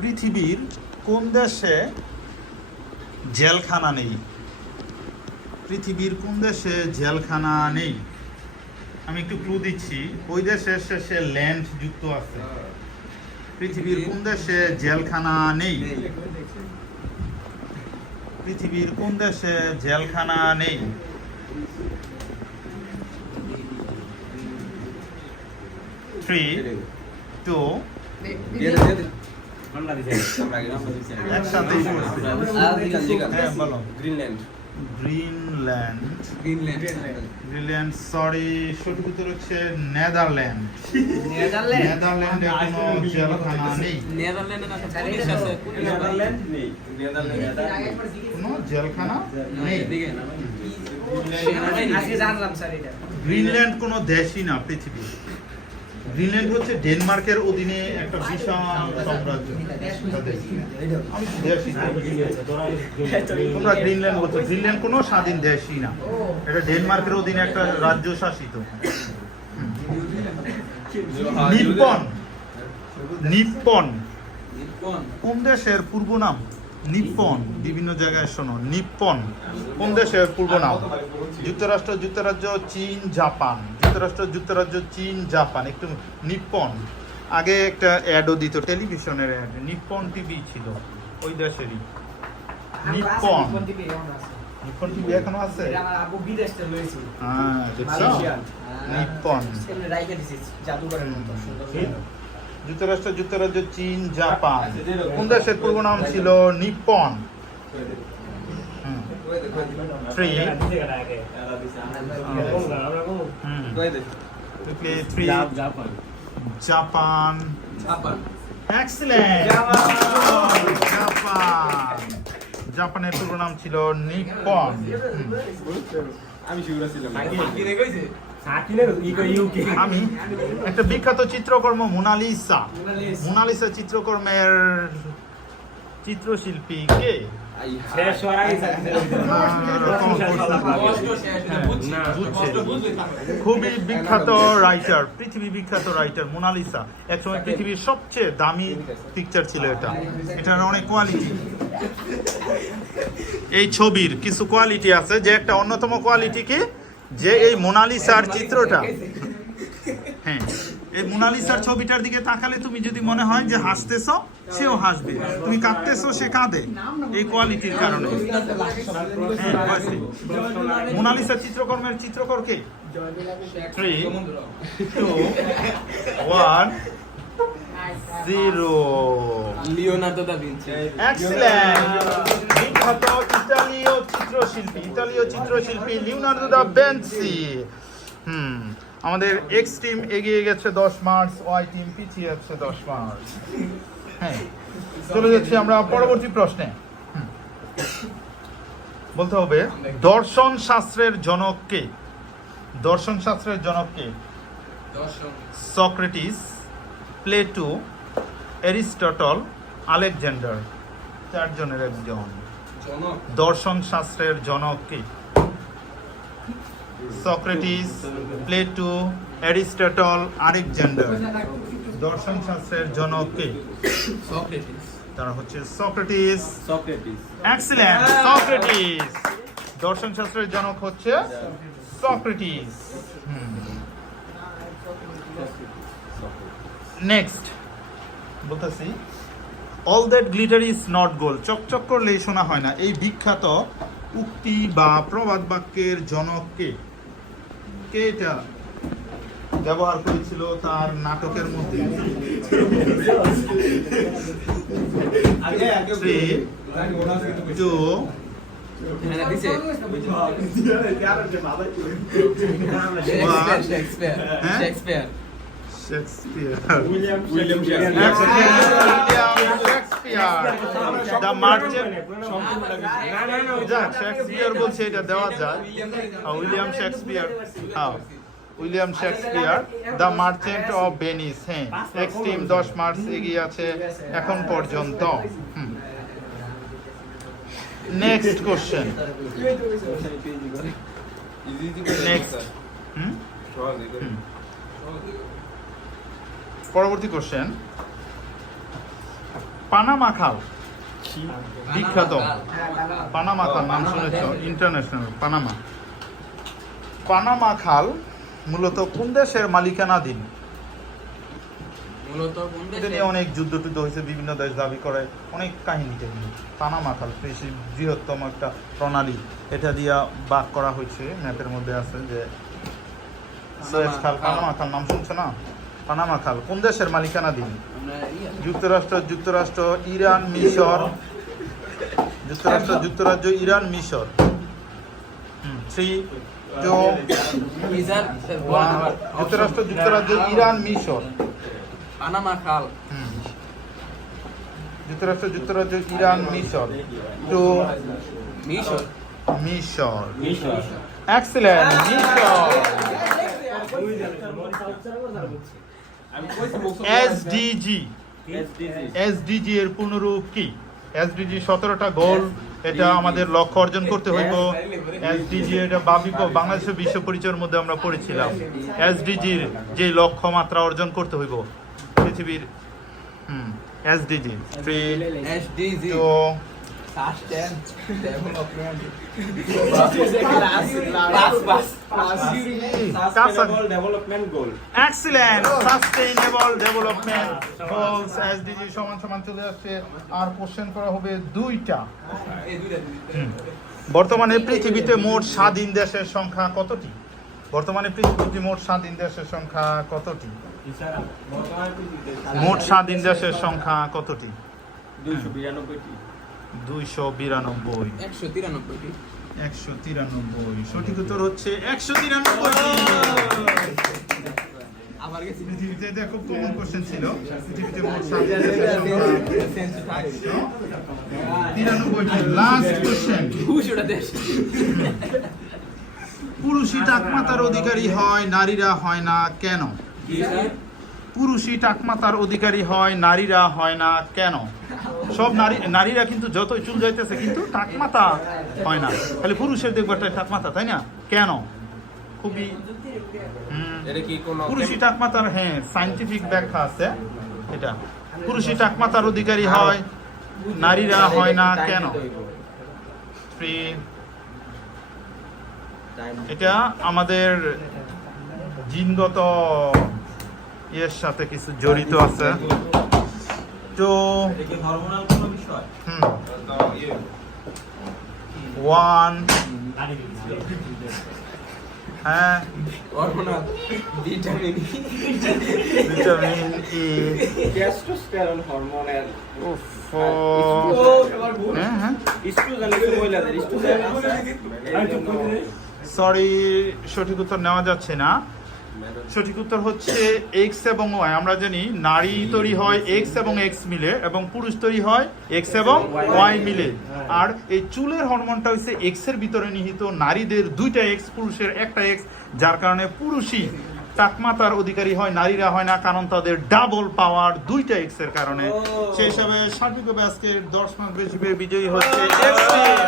পৃথিবীর কোন দেশে জেলখানা নেই? পৃথিবীর কোন দেশে জেলখানা নেই? আমি একটু ক্লু দিচ্ছি, ওই দেশের শেষে ল্যান্ড যুক্ত আছে। পৃথিবীর কোন দেশে জেলখানা নেই? পৃথিবীর কোন দেশে জেলখানা নেই? 3, 2, একসাথে বলো। গ্রিনল্যান্ড, সরি, সঠিক উত্তর হচ্ছে নেদারল্যান্ড। নেদারল্যান্ডে কোনো জেলখানা নেই। কোনো জেলখানা নেই। গ্রিনল্যান্ড কোনো দেশই না পৃথিবী। গ্রিনল্যান্ড হচ্ছে ডেনমার্কের অধীনে একটা বিশাল সাম্রাজ্য। আমি দেশই না। তোমরা গ্রিনল্যান্ড বলছো, গ্রিনল্যান্ড কোনো স্বাধীন দেশই না, এটা ডেনমার্কের অধীনে একটা রাজ্য শাসিত। নিপ্পন, নিপ্পন কোন দেশের পূর্ব নাম? নিপ্পন, বিভিন্ন জায়গায় শোনো, নিপ্পন কোন দেশের পূর্ব নাম? যুক্তরাষ্ট্র, যুক্তরাজ্য, চীন, জাপান। যুক্তরাষ্ট্র, যুক্তরাজ্য, চীন, জাপান। একটু নিপ্পন, আগে একটা অ্যাডও দিত, টেলিভিশনের অ্যাড, নিপ্পন টিভি ছিল ওই দেশেরই। নিপ্পন, নিপ্পন টিভি এখনো আছে? হ্যাঁ, দেখছো? নিপ্পন। যুক্তরাষ্ট্র, যুক্তরাজ্য, চীন, জাপান। কোন দেশের পূর্ব নাম ছিল নিপ্পন? 3, 3, জাপান। Excellent, Japan. জাপানের পূর্ব নাম ছিল নিপ্পন। আমি একটা বিখ্যাত চিত্রকর্ম মোনালিসা, মোনালিসা চিত্রকর্মের চিত্রশিল্পী কে? খুবই বিখ্যাত রাইটার, পৃথিবী বিখ্যাত রাইটার মোনালিসা। একসময় পৃথিবীর সবচেয়ে দামি পিকচার ছিল এটা। এটার অনেক কোয়ালিটি, এই ছবির কিছু কোয়ালিটি আছে, যে একটা অন্যতম কোয়ালিটি কি, যে এই মোনালিসার চিত্রটা, হ্যাঁ, এই মোনালিসার ছবিটার দিকে তাকালে তুমি যদি মনে হয় যে হাসতেছো, সেও হাসবে, তুমি কাঁদতেছো, সে কাঁদে, এই কোয়ালিটির কারণে। মোনালিসার চিত্রকর্মের চিত্রকর কে? 3, 2, 1, 0। Leonardo da Vinci. এক্সিলেন্ট, বিখ্যাত ইতালীয় চিত্রশিল্পী, ইতালীয় চিত্রশিল্পী লিওনার্দো দা ভিঞ্চি। আমাদের এক্স টিম এগিয়ে গেছে 10 মার্কস, ওয়াই টিম পিছিয়ে আছে 10 মার্কস। হ্যাঁ, চলে যাচ্ছি আমরা পরবর্তী প্রশ্নে। বলতে হবে দর্শন শাস্ত্রের জনক কে? দর্শন শাস্ত্রের জনক কে? Socrates, Plato, Aristotle, Alexander. চারজনের একজন। দর্শন শাস্ত্রের জনক কে? Socrates, Plato, Aristotle, Alexander. দর্শন শাস্ত্রের জনক কে? তারা হচ্ছে সক্রেটিস। Excellent, Socrates. দর্শন শাস্ত্রের জনক হচ্ছে সক্রেটিস। নেক্সট বলতেছি, all that glitter is not gold. চকচক করলেই শোনা হয় না, এই বিখ্যাত উক্তি বা প্রবাদ বাক্যের জনক কে? কে এটা ব্যবহার করেছিল তার নাটকের মধ্যে? 3, 2, Shakespeare. William Shakespeare. The merchant, Shakespeare বলছে, এটা দেওয়া যায়। William Shakespeare, William Shakespeare, the merchant of Venice. হ্যাঁ, এক্স টিম 10 মার্কস এগিয়ে আছে এখন পর্যন্ত। নেক্সট কোশ্চেন, নেক্সট পরবর্তী কোশ্চেন, পানামা খাল বিখ্যাত পানামা খাল নাম শুনেছ ইন্টারন্যাশনাল পানামা। পানামা খাল মূলত কোন দেশের মালিকানাধীন? মূলত কোন এটা দেশে? নিয়ে অনেক যুদ্ধ টুদ্ধ হয়েছে, বিভিন্ন দেশ দাবি করে, অনেক কাহিনী টাহিনী। পানামা খাল পৃথিবীর বৃহত্তম একটা প্রণালী, এটা দিয়া ভাগ করা হয়েছে। ম্যাপের মধ্যে আছে যে সুয়েজ খাল, পানামা খাল নাম শুনছো না? পানামা খাল কোন দেশের মালিকানাধীন? আমরা যুক্তরাষ্ট্র, ইরান, মিশর। যুক্তরাজ্য, ইরান, মিশর। 3, 2, ইজার 1। যুক্তরাজ্য, ইরান, মিশর। পানামা খাল যুক্তরাজ্য, ইরান, মিশর। 2, মিশর। মিশর। এক্সেলেন্ট, মিশর। এসডিজি এর পূর্ণরূপ কি? এসডিজি 17টা গোল, এটা আমাদের লক্ষ্য অর্জন করতে হইব। এসডিজি এটা বাংলাদেশের বিশ্ব পরিচয়ের মধ্যে আমরা পড়েছিলাম। এসডিজির যে লক্ষ্যমাত্রা অর্জন করতে হইব পৃথিবীর SDG 3, SDG 2, sustain development goal. Excellent, sustainable development goals SDG সমান চলে আসছে। আর কোশ্চেন করা হবে 2টা। বর্তমানে পৃথিবীতে মোট স্বাধীন দেশের সংখ্যা কতটি? মোট স্বাধীন দেশের সংখ্যা কতটি? 292টি। 292। 193টি। 193। সঠিক উত্তর হচ্ছে 193টি। আবার গেছি পৃথিবীতে এটা খুব কমন কোশ্চেন ছিল। পৃথিবীতে মোট স্বাধীন দেশের সংখ্যা 193টি। Last question. খুশিটা দেশ। পুরুষই টাকমাতার অধিকারী হয়, নারীরা হয় না কেন? পুরুষই টাকমাতার অধিকারী হয়, নারীরা হয় না কেন? সব নারীরা কিন্তু যতই চুল যাইতেছে কিন্তু টাকমাতা হয় না, খালি পুরুষের দেখবারটা টাকমাতা, তাই না? কেন? খুবই এটা কি কোন পুরুষই টাকমাতার সায়েন্টিফিক ব্যাখ্যা আছে। এটা পুরুষই টাকমাতার অধিকারী হয়, নারীরা হয় না কেন? 3, এটা আমাদের জিনগত এর সাথে কিছু জড়িত আছে। তো এটা কি হরমোনাল কোনো বিষয়? 1, হ্যাঁ, hormonal vitamin vitamin E. Testosterone হরমোনের হ্যাঁ, ইস্ট্রোজেন আছে মহিলাদের, ইস্ট্রোজেন আছে। সরি, সঠিক উত্তর নেওয়া যাচ্ছে না। সঠিক উত্তর হচ্ছে এক্স এবং ওয়াই। আমরা জানি নারী তৈরি হয় এক্স এবং এক্স মিলে, এবং পুরুষ তৈরি হয় এক্স এবং ওয়াই মিলে। আর এই চুলের হরমোনটা হচ্ছে এক্স এর ভিতরে নিহিত। নারীদের 2টা এক্স, পুরুষের 1টা এক্স, যার কারণে পুরুষই টাকমাতার অধিকারী হয়, নারীরা হয় না, কারণ তাদের ডাবল পাওয়ার 2টা এক্স এর কারণে। সেই হিসাবে সার্বিকভাবে আজকে 10 মার্ক বেশি পেয়ে বিজয়ী হচ্ছে এক্স টিম।